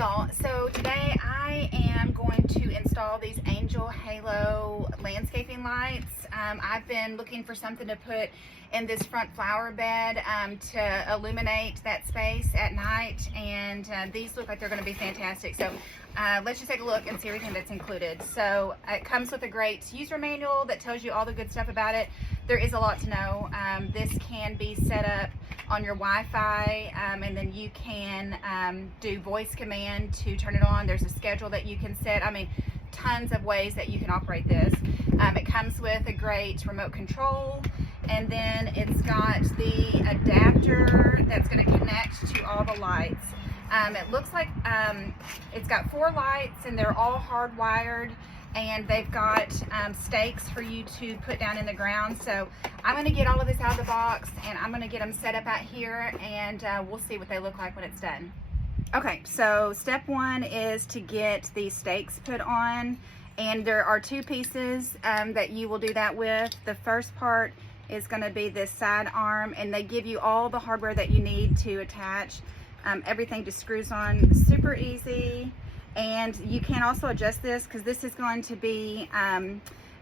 y'all, so today I am going to install these AngelHalo landscaping lights. I've been looking for something to put in this front flower bed to illuminate that space at night, and these look like they're going to be fantastic. So let's just take a look and see everything that's included. So it comes with a great user manual that tells you all the good stuff about it. There is a lot to know. This can be set up on your Wi-Fi, and then you can do voice command to turn it on. There's a schedule that you can set. I mean, tons of ways that you can operate this. It comes with a great remote control, and then it's got the adapter that's going to connect to all the lights. It looks like it's got 4 lights, and they're all hardwired, and they've got stakes for you to put down in the ground. So I'm going to get all of this out of the box, and I'm going to get them set up out here, and we'll see what they look like when it's done. Okay, so step 1 is to get these stakes put on, and there are 2 pieces that you will do that with. The first part is going to be this side arm, and they give you all the hardware that you need to attach. Everything just screws on super easy. And you can also adjust this, because this is going to be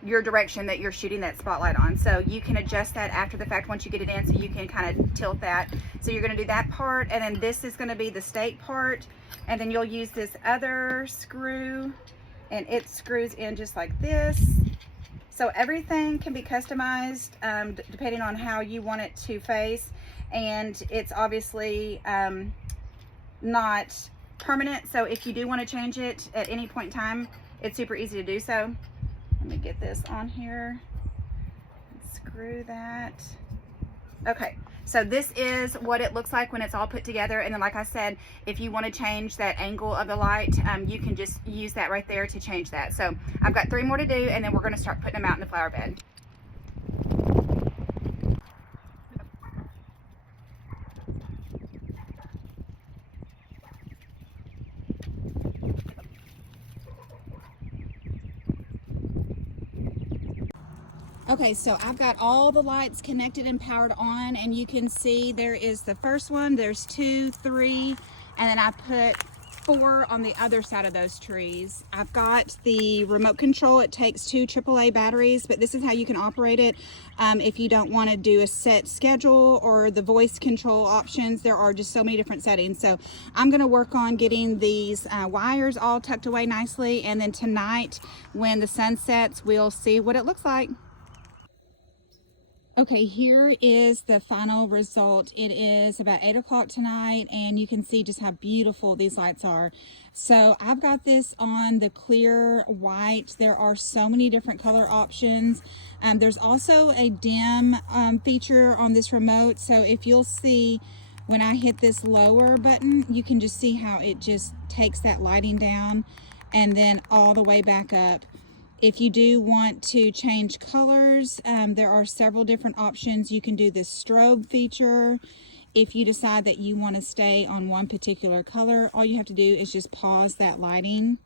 your direction that you're shooting that spotlight on. So you can adjust that after the fact once you get it in, so you can kind of tilt that. So you're going to do that part, and then this is going to be the stake part, and then you'll use this other screw, and it screws in just like this. So everything can be customized depending on how you want it to face, and it's obviously not permanent, so if you do want to change it at any point in time, it's super easy to do so. Let me get this on here. Screw that. Okay, so this is what it looks like when it's all put together, and then like I said, if you want to change that angle of the light, you can just use that right there to change that. So I've got 3 more to do, and then we're going to start putting them out in the flower bed. Okay, so I've got all the lights connected and powered on, and you can see there is the first one, there's 2, 3, and then I put 4 on the other side of those trees. I've got the remote control. It takes 2 AAA batteries, but this is how you can operate it. If you don't want to do a set schedule or the voice control options, there are just so many different settings. So I'm going to work on getting these wires all tucked away nicely, and then tonight when the sun sets, we'll see what it looks like. Okay, here is the final result. It is about 8 o'clock tonight, and you can see just how beautiful these lights are. So I've got this on the clear white. There are so many different color options. There's also a dim feature on this remote. So if you'll see, when I hit this lower button, you can just see how it just takes that lighting down and then all the way back up. If you do want to change colors, there are several different options. You can do this strobe feature. If you decide that you want to stay on one particular color, all you have to do is just pause that lighting.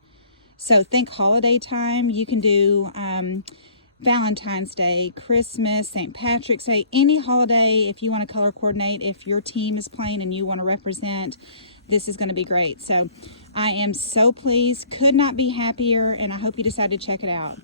So think holiday time. You can do Valentine's Day, Christmas, St. Patrick's Day, any holiday. If you want to color coordinate, if your team is playing and you want to represent, this is going to be great. So I am so pleased, could not be happier, and I hope you decide to check it out.